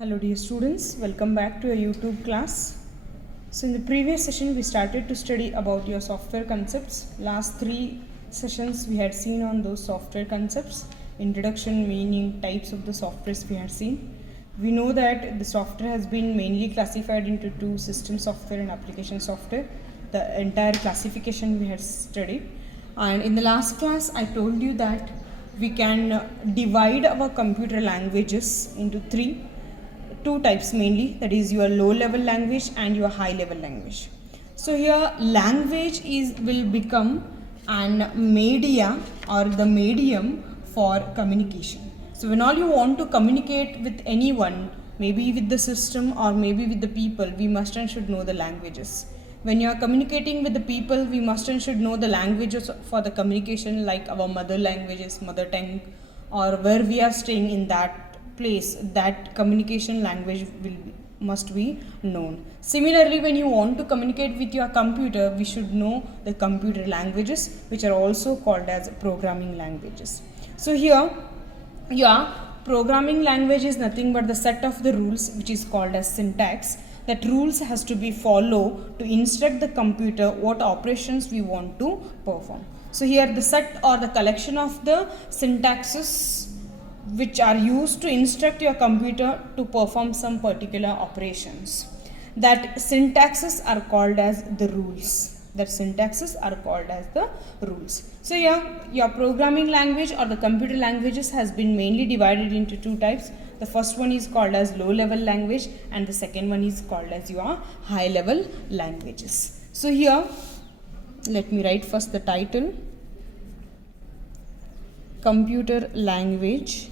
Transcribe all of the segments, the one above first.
Hello dear students, welcome back to a YouTube class. So in the previous session we started to study about your software concepts. Last 3 sessions we had seen on those software concepts, introduction, meaning, types of the softwares we had seen. We know that the software has been mainly classified into 2, system software and application software. The entire classification we had studied. And in the last class I told you that we can divide our computer languages into 2 types mainly, that is your low level language and your high level language. So here language will become an media or the medium for communication. So when all you want to communicate with anyone, maybe with the system or maybe with the people, we must and should know the languages. When you are communicating with the people, we must and should know the languages for the communication, like our mother languages, mother tongue, or where we are staying in that place, that communication language must be known. Similarly, when you want to communicate with your computer, we should know the computer languages, which are also called as programming languages. So here, programming language is nothing but the set of the rules which is called as syntax. That rules has to be followed to instruct the computer what operations we want to perform. So here the set or the collection of the syntaxes which are used to instruct your computer to perform some particular operations. That syntaxes are called as the rules. So here your programming language or the computer languages has been mainly divided into 2 types. The first one is called as low level language and the second one is called as your high level languages. So here let me write first the title: computer language,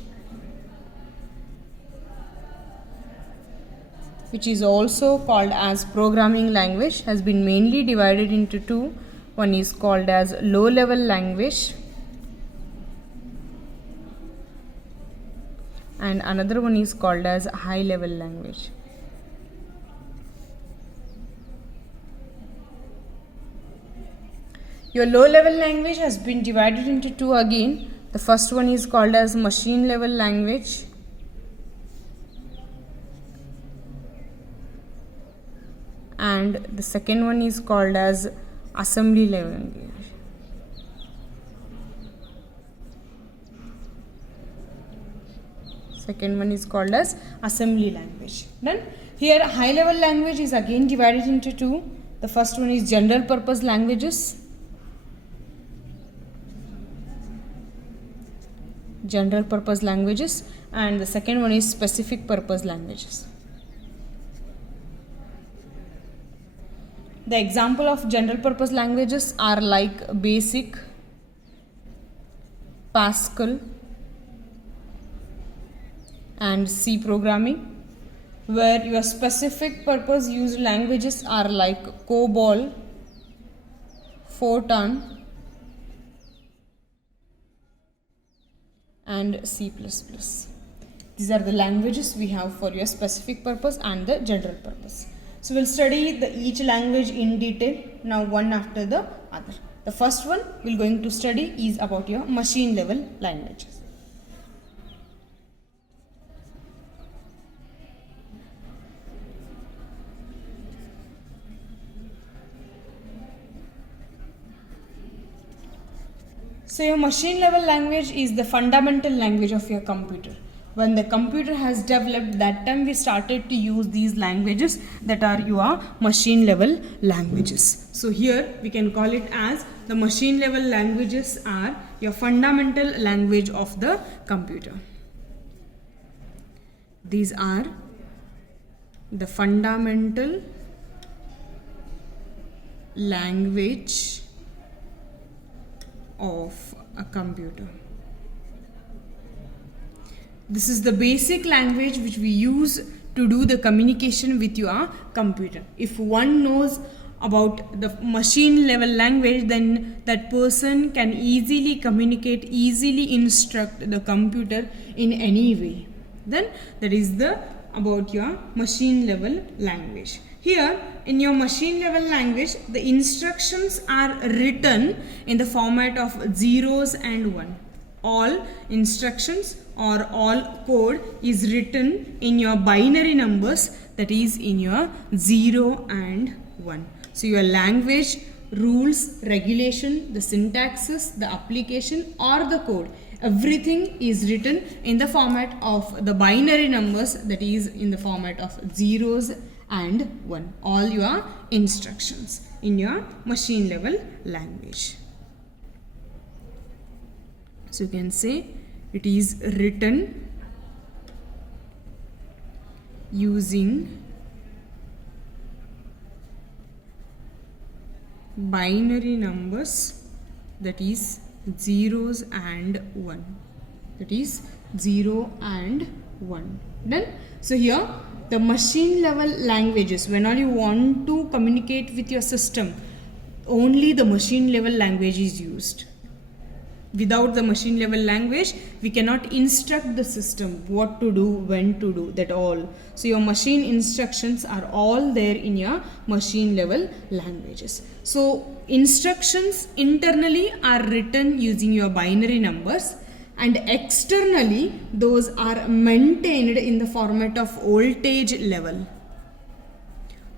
which is also called as programming language, has been mainly divided into 2. One is called as low level language and another one is called as high level language. Your low level language has been divided into 2 again. The first one is called as machine level language and the second one is called as assembly level language. Second one is called as assembly language. Then here high level language is again divided into 2. The first one is general purpose languages, and the second one is specific purpose languages. The example of general purpose languages are like BASIC, Pascal and C programming, where your specific purpose used languages are like COBOL, Fortran and C++. These are the languages we have for your specific purpose and the general purpose. So we'll study each language in detail now, one after the other. The first one we're going to study is about your machine level languages. So your machine level language is the fundamental language of your computer. When the computer has developed, that time we started to use these languages that are your machine level languages. So here we can call it as the machine level languages are your fundamental language of the computer. These are the fundamental language of a computer. This is the basic language which we use to do the communication with your computer. If one knows about the machine level language, then that person can easily communicate, easily instruct the computer in any way. Then that is about your machine level language. Here in your machine level language, the instructions are written in the format of zeros and one. All instructions or all code is written in your binary numbers, that is in your 0 and 1. So your language, rules, regulation, the syntaxes, the application or the code, everything is written in the format of the binary numbers, that is in the format of zeros and 1. All your instructions in your machine level language. So you can say it is written using binary numbers, that is zeros and 1, that is 0 and 1. Done. So here the machine level languages, when all you want to communicate with your system, only the machine level language is used. Without the machine level language, we cannot instruct the system what to do, when to do, that all. So your machine instructions are all there in your machine level languages. So instructions internally are written using your binary numbers, and externally those are maintained in the format of voltage level.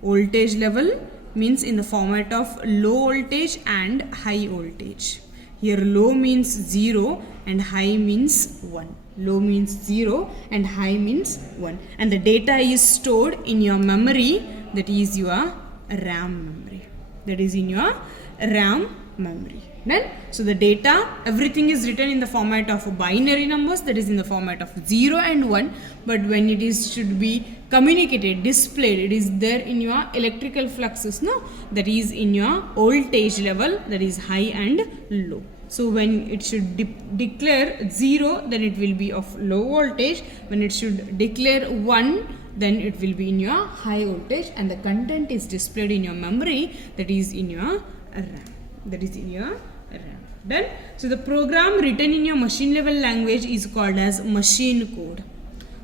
Voltage level means in the format of low voltage and high voltage. Here low means 0 and high means 1. Low means 0 and high means 1. And the data is stored in your memory, that is your RAM memory. That is in your RAM memory. Then, so the data, everything is written in the format of binary numbers, that is in the format of 0 and 1. But when it is should be communicated, displayed, it is there in your electrical fluxes, no? That is in your voltage level, that is high and low. So when it should declare 0, then it will be of low voltage. When it should declare 1, then it will be in your high voltage, and the content is displayed in your memory, that is in your RAM. That is in your RAM. Done. So the program written in your machine level language is called as machine code.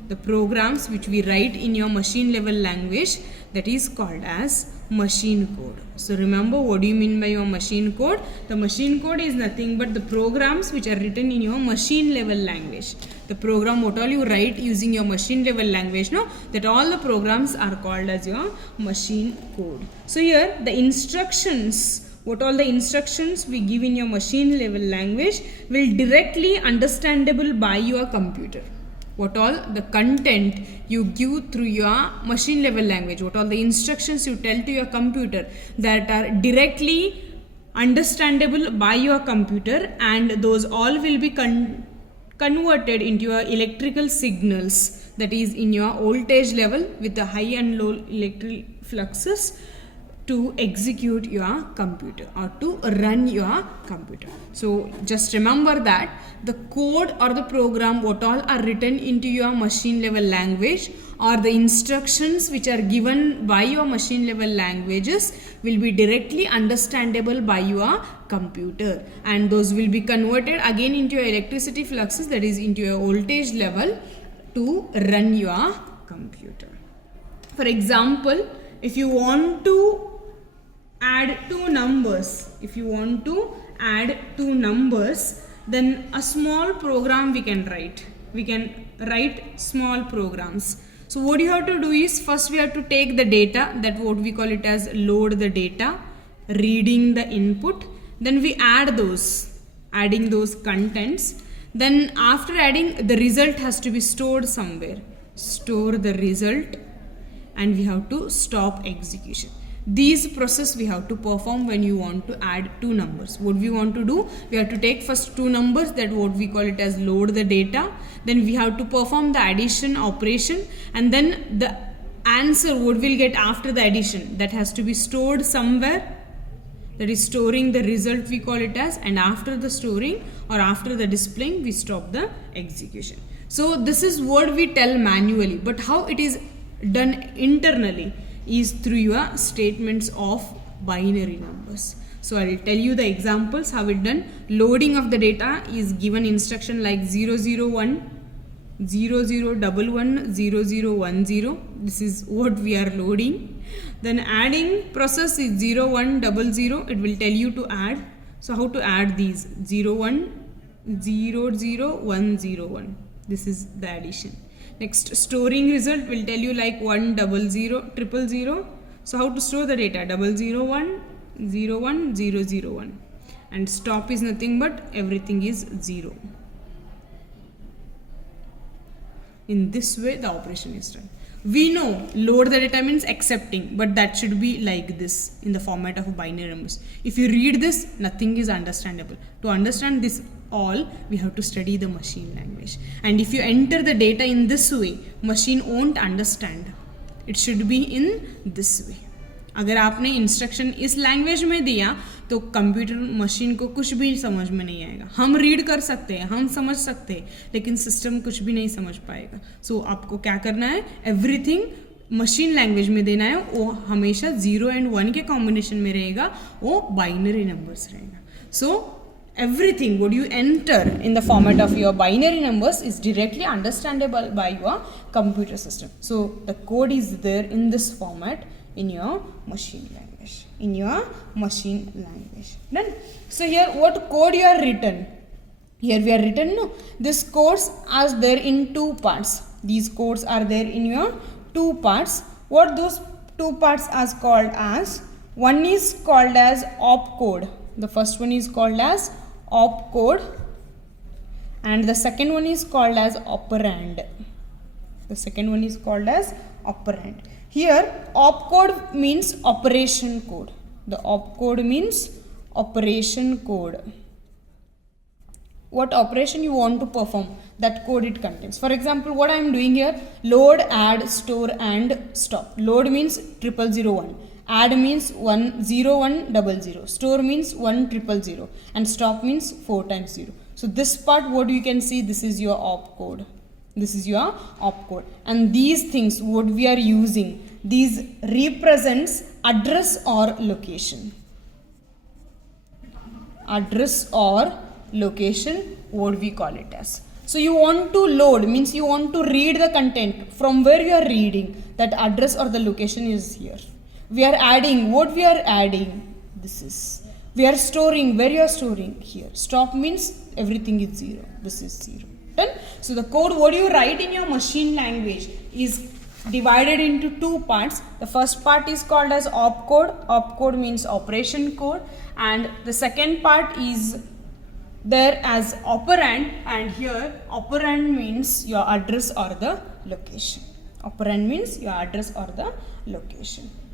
The programs which we write in your machine level language, that is called as machine code. So remember, what do you mean by your machine code? The machine code is nothing but the programs which are written in your machine level language. The program what all you write using your machine level language, no, that all the programs are called as your machine code. So here the instructions, what all the instructions we give in your machine level language will directly understandable by your computer. What all the content you give through your machine level language, what all the instructions you tell to your computer, that are directly understandable by your computer, and those all will be converted into your electrical signals, that is in your voltage level with the high and low electric fluxes, to execute your computer or to run your computer. So just remember that the code or the program what all are written into your machine level language, or the instructions which are given by your machine level languages, will be directly understandable by your computer, and those will be converted again into your electricity fluxes, that is into your voltage level, to run your computer. For example, if you want to add two numbers, then a small program we can write small programs. So what you have to do is, first we have to take the data, that what we call it as load the data, reading the input, then we adding those contents. Then after adding, the result has to be stored somewhere. Store the result, and we have to stop execution. These process we have to perform when you want to add two numbers. What we want to do, we have to take first two numbers, that what we call it as load the data, then we have to perform the addition operation, and then the answer what we'll get after the addition, that has to be stored somewhere, that is storing the result we call it as, and after the storing or after the displaying, we stop the execution. So this is what we tell manually, but how it is done internally is through your statements of binary numbers. So I will tell you the examples how it done. Loading of the data is given instruction like 001, 0011, 0010. This is what we are loading. Then adding process is 0100. It will tell you to add. So how to add these 01, 00101. This is the addition. Next, storing result will tell you like 100 000. So how to store the data? 001 01 001, and stop is nothing but everything is 0. In this way the operation is done. We know load the data means accepting, but that should be like this in the format of binary numbers. If you read this, nothing is understandable. To understand this all, we have to study the machine language. And if you enter the data in this way, machine won't understand. It should be in this way. अगर आपने instruction इस language में दिया तो computer machine को कुछ भी समझ में नहीं आएगा. हम रीड कर सकते हैं, हम समझ सकते हैं, लेकिन सिस्टम कुछ भी नहीं समझ पाएगा. सो आपको क्या करना है, एवरीथिंग मशीन लैंग्वेज में देना है. वो हमेशा 0 and 1 के कॉम्बिनेशन में रहेगा, वो बाइनरी नंबर्स रहेगा. सो everything what you enter in the format of your binary numbers is directly understandable by your computer system. So the code is there in this format in your machine language, Done. So here what code you are written, here we are written, no, this codes are there in two parts. These codes are there in your two parts. What those two parts are called as, one is called as opcode. The first one is called as opcode and the second one is called as operand. Here opcode means operation code. The opcode means operation code. What operation you want to perform, that code it contains. For example, what I am doing here, load, add, store and stop. Load means 0001. Add means 10100, store means 1000, and stop means 4 times 0. So this part what you can see, this is your opcode. And these things what we are using, these represents address or location. What we call it as. So you want to load means you want to read the content from where you are reading, that address or the location is here. We are adding, what we are adding, this is. We are storing, where you are storing, here. Stop means everything is 0, this is 0. Done? So the code what you write in your machine language is divided into two parts. The first part is called as opcode. Opcode means operation code, and the second part is there as operand, and here operand means your address or the location.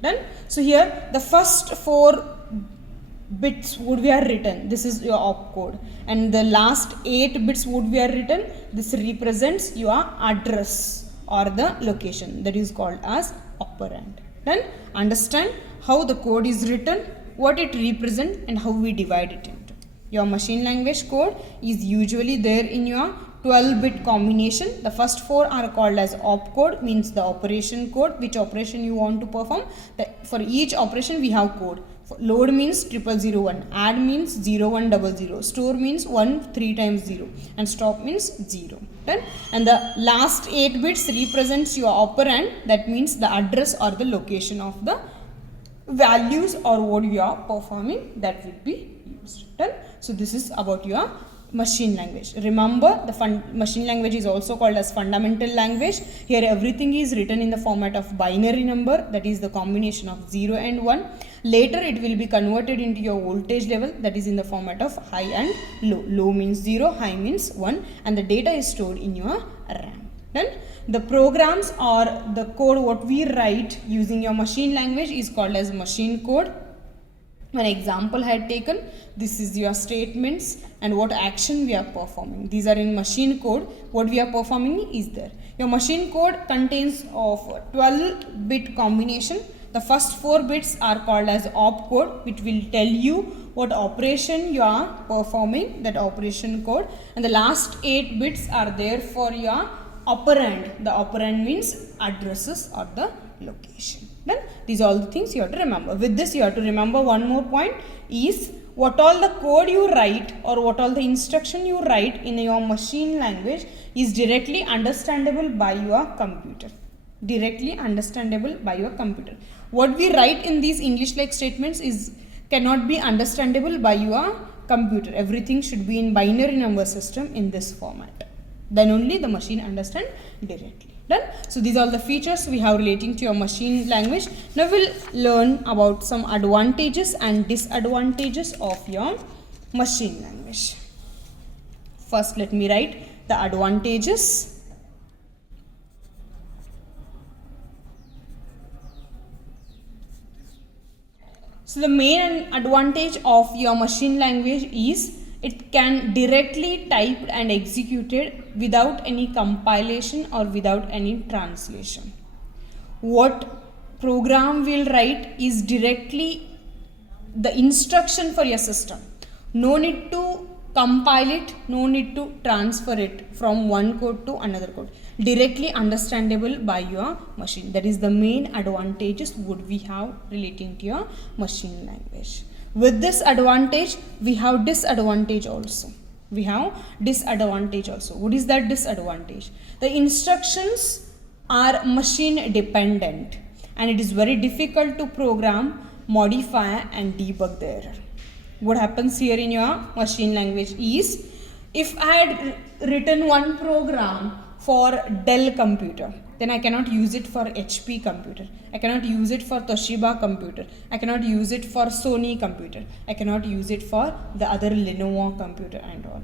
Done. So here the first 4 bits would be are written, this is your opcode, and the last 8 bits would be are written, this represents your address or the location, that is called as operand. Then understand how the code is written, what it represents and how we divide it into. Your machine language code is usually there in your 12-bit combination. The first 4 are called as opcode, means the operation code, which operation you want to perform. For each operation we have code. Load means 0001, add means 0100, store means 1 3 times 0, and stop means 0. Done. And the last 8 bits represents your operand, that means the address or the location of the values or what you are performing, that will be used. Done. So this is about your machine language. Remember, the machine language is also called as fundamental language. Here everything is written in the format of binary number, that is the combination of 0 and 1. Later it will be converted into your voltage level, that is in the format of high and low. Low means 0, high means 1, and the data is stored in your RAM. Then the programs or the code what we write using your machine language is called as machine code. One example I had taken, this is your statements and what action we are performing. These are in machine code. What we are performing is there. Your machine code contains of 12-bit combination. The first 4 bits are called as opcode, which will tell you what operation you are performing, that operation code. And the last 8 bits are there for your operand. The operand means addresses or the location. Then these are all the things you have to remember. With this you have to remember one more point is what all the code you write or what all the instruction you write in your machine language is directly understandable by your computer. What we write in these English like statements is cannot be understandable by your computer. Everything should be in binary number system in this format. Then only the machine understand directly. Done. So these are the features we have relating to your machine language. Now we'll learn about some advantages and disadvantages of your machine language. First, let me write the advantages. So the main advantage of your machine language is it can directly typed and executed without any compilation or without any translation. What program will write is directly the instruction for your system. No need to compile it, no need to transfer it from one code to another code. Directly understandable by your machine. That is the main advantages would we have relating to your machine language. With this advantage, we have disadvantage also. We have disadvantage also. What is that disadvantage? The instructions are machine dependent and it is very difficult to program, modify and debug the error. What happens here in your machine language is, if I had written one program for Dell computer, then I cannot use it for HP computer. I cannot use it for Toshiba computer. I cannot use it for Sony computer. I cannot use it for the other Lenovo computer and all.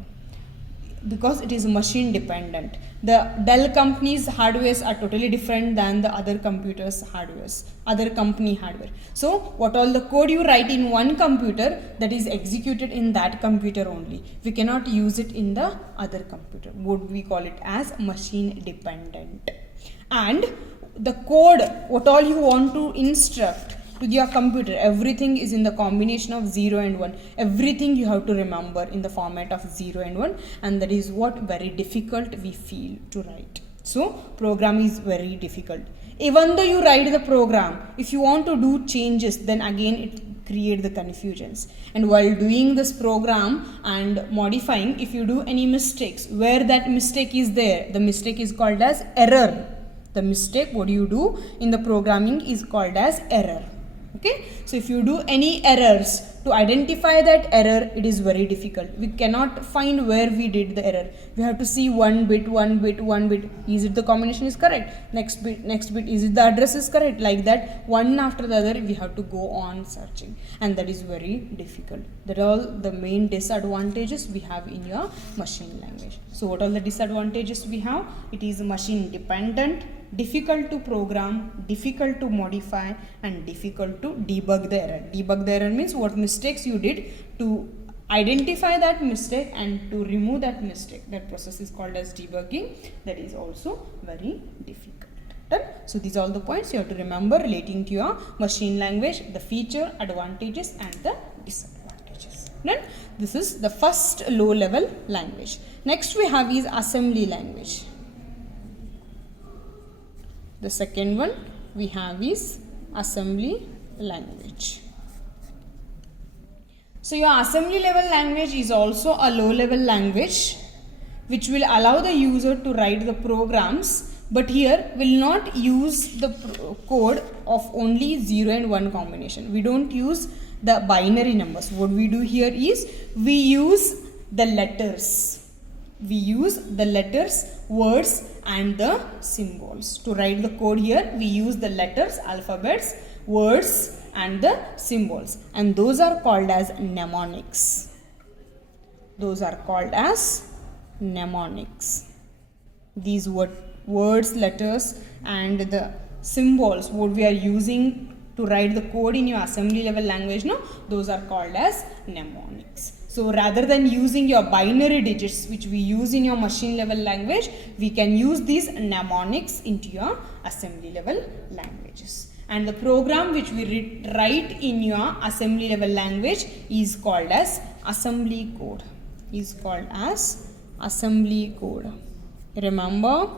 Because it is machine dependent. The Dell company's hardwares are totally different than the other computers' hardwares, other company hardware. So what all the code you write in one computer, that is executed in that computer only. We cannot use it in the other computer. Would we call it as machine dependent? And the code, what all you want to instruct to your computer, everything is in the combination of 0 and 1. Everything you have to remember in the format of 0 and 1, and that is what very difficult we feel to write. So program is very difficult. Even though you write the program, if you want to do changes, then again it create the confusions. And while doing this program and modifying, if you do any mistakes, where that mistake is there, the mistake is called as error. The mistake what you do in the programming is called as error. Okay, so if you do any errors, to identify that error, it is very difficult. We cannot find where we did the error. We have to see one bit. Is it the combination is correct? Next bit, is it the address is correct? Like that, one after the other, we have to go on searching, and that is very difficult. That are all the main disadvantages we have in your machine language. So what are the disadvantages we have? It is machine dependent, difficult to program, difficult to modify and difficult to debug the error. Debug the error means what mistakes you did, to identify that mistake and to remove that mistake. That process is called as debugging. That is also very difficult. Done? So these are all the points you have to remember relating to your machine language, the feature, advantages and the disadvantages. Done? This is the first low level language. Next we have is assembly language. The second one we have is assembly language. So your assembly level language is also a low level language which will allow the user to write the programs, but here will not use the code of only 0 and 1 combination. We don't use the binary numbers. What we do here is we use the letters. We use the letters, words and the symbols. To write the code here, we use the letters, alphabets, words and the symbols, and those are called as mnemonics. Those are called as mnemonics. These words, letters and the symbols what we are using to write the code in your assembly level language, no, those are called as mnemonics. So rather than using your binary digits which we use in your machine level language, we can use these mnemonics into your assembly level languages. And the program which we write in your assembly level language is called as assembly code. Is called as assembly code. Remember,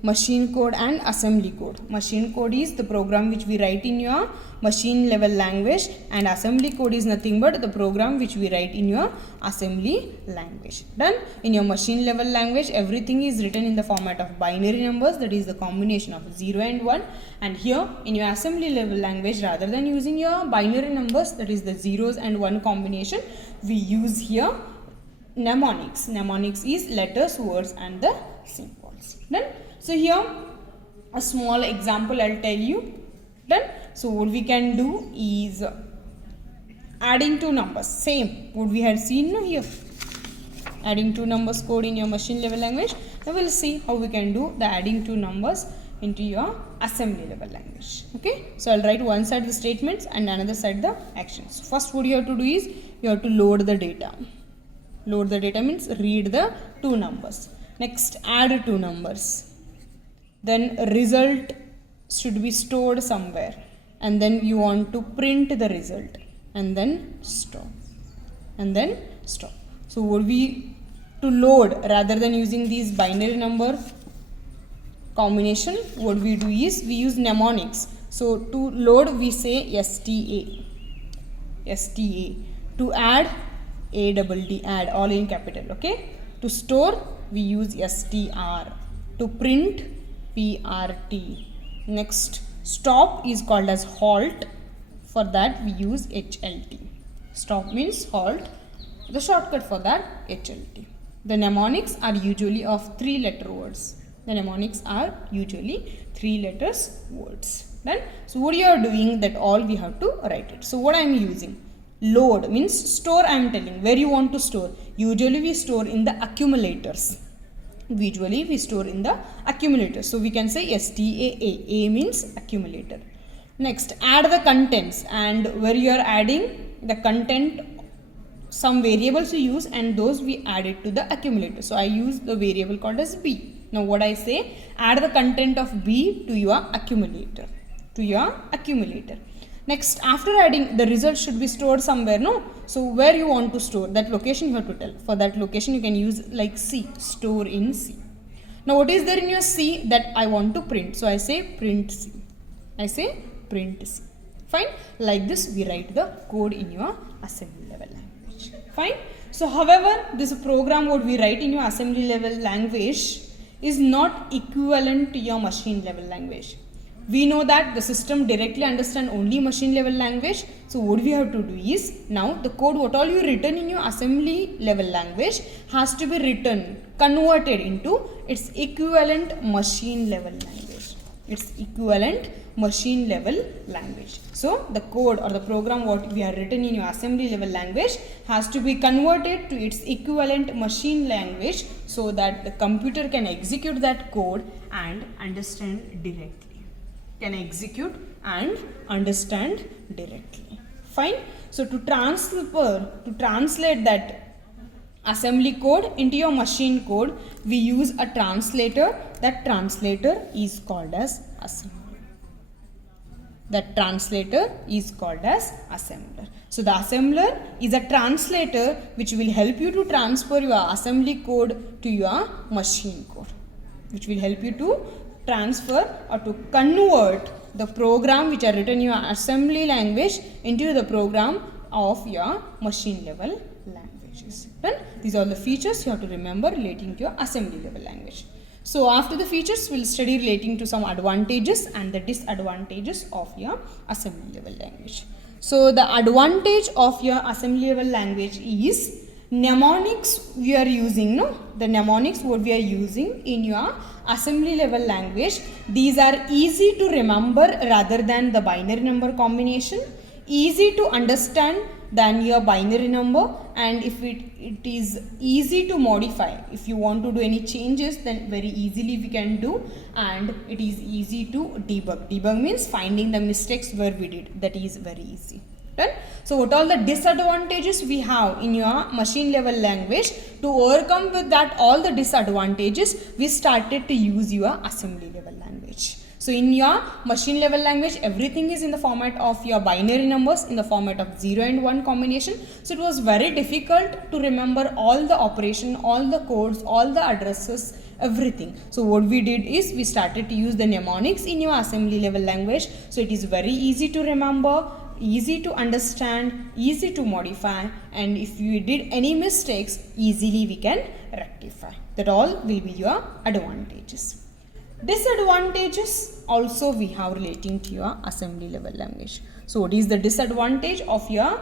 machine code and assembly code. Machine code is the program which we write in your machine level language, and assembly code is nothing but the program which we write in your assembly language. Done? In your machine level language, everything is written in the format of binary numbers, that is the combination of 0 and 1. And here in your assembly level language, rather than using your binary numbers, that is the zeros and 1 combination, we use here mnemonics. Mnemonics is letters, words and the symbols. Done. So here a small example I'll tell you. Done. So what we can do is adding two numbers. Same what we had seen here. Adding two numbers code in your machine level language. Now we'll see how we can do the adding two numbers into your assembly level language. Okay. So I'll write one side the statements and another side the actions. First what you have to do is you have to load the data. Load the data means read the two numbers. Next add two numbers. Then result should be stored somewhere. And then you want to print the result. And then stop. And then stop. So what we to load rather than using these binary number combination, what we do is we use mnemonics. So to load we say STA. STA. To add ADD, add, all in capital. Okay. To store we use STR. To print PRT. Next stop is called as halt. For that we use HLT. Stop means halt. The shortcut for that HLT. The mnemonics are usually of 3-letter words. The mnemonics are usually 3 letters words. Then so what you are doing, that all we have to write it. So what I am using, load means store. I am telling where you want to store. Usually we store in the accumulators. Usually we store in the accumulator. So we can say STAA. A means accumulator. Next add the contents, and where you are adding the content, some variables you use and those we add it to the accumulator. So I use the variable called as B. Now what I say, add the content of B to your accumulator. To your accumulator. Next after adding, the result should be stored somewhere, no? So where you want to store, that location you have to tell. For that location you can use like C, store in C. Now what is there in your C that I want to print? So I say print C. I say print C. Fine. Like this we write the code in your assembly level language. Fine. So however, this program what we write in your assembly level language is not equivalent to your machine level language. We know that the system directly understands only machine level language. So what we have to do is, now the code what all you written in your assembly level language has to be written, converted into its equivalent machine level language. Its equivalent machine level language. So the code or the program what we have written in your assembly level language has to be converted to its equivalent machine language so that the computer can execute that code and understand directly. Can execute and understand directly. Fine. So to translate that assembly code into your machine code, we use a translator. That translator is called as assembler. That translator is called as assembler. So the assembler is a translator which will help you to transfer your assembly code to your machine code, which will help you to transfer or to convert the program which are written in your assembly language into the program of your machine level languages. Then these are the features you have to remember relating to your assembly level language. So after the features, we'll study relating to some advantages and the disadvantages of your assembly level language. So the advantage of your assembly level language is mnemonics we are using, no? The mnemonics what we are using in your assembly level language, these are easy to remember rather than the binary number combination, easy to understand than your binary number, and if it is easy to modify. If you want to do any changes, then very easily we can do, and it is easy to debug. Debug means finding the mistakes where we did. That is very easy. Right? So what all the disadvantages we have in your machine level language, to overcome with that all the disadvantages, we started to use your assembly level language. So in your machine level language, everything is in the format of your binary numbers, in the format of 0 and 1 combination. So it was very difficult to remember all the operation, all the codes, all the addresses, everything. So what we did is we started to use the mnemonics in your assembly level language. So it is very easy to remember, easy to understand, easy to modify, and if you did any mistakes, easily we can rectify. That all will be your advantages. Disadvantages also we have relating to your assembly level language. So what is the disadvantage of your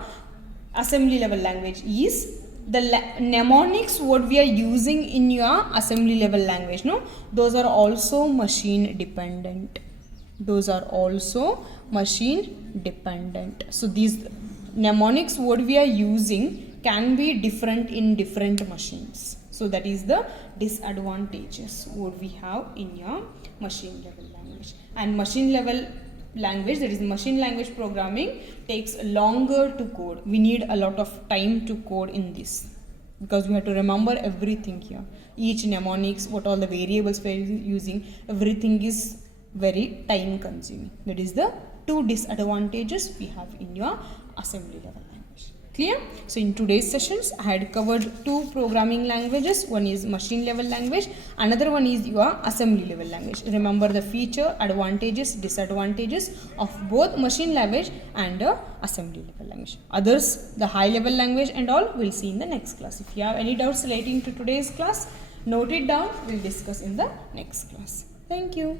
assembly level language is the mnemonics what we are using in your assembly level language, no, those are also machine dependent. Those are also machine dependent. So these mnemonics what we are using can be different in different machines. So that is the disadvantages what we have in your machine level language. And machine level language, that is machine language programming, takes longer to code. We need a lot of time to code in this, because we have to remember everything here. Each mnemonics, what all the variables we are using, everything is very time consuming. That is the two disadvantages we have in your assembly level language. Clear? So in today's sessions I had covered two programming languages. One is machine level language, another one is your assembly level language. Remember the feature, advantages, disadvantages of both machine language and assembly level language. Others, the high level language and all, we'll see in the next class. If you have any doubts relating to today's class, note it down. We'll discuss in the next class. Thank you.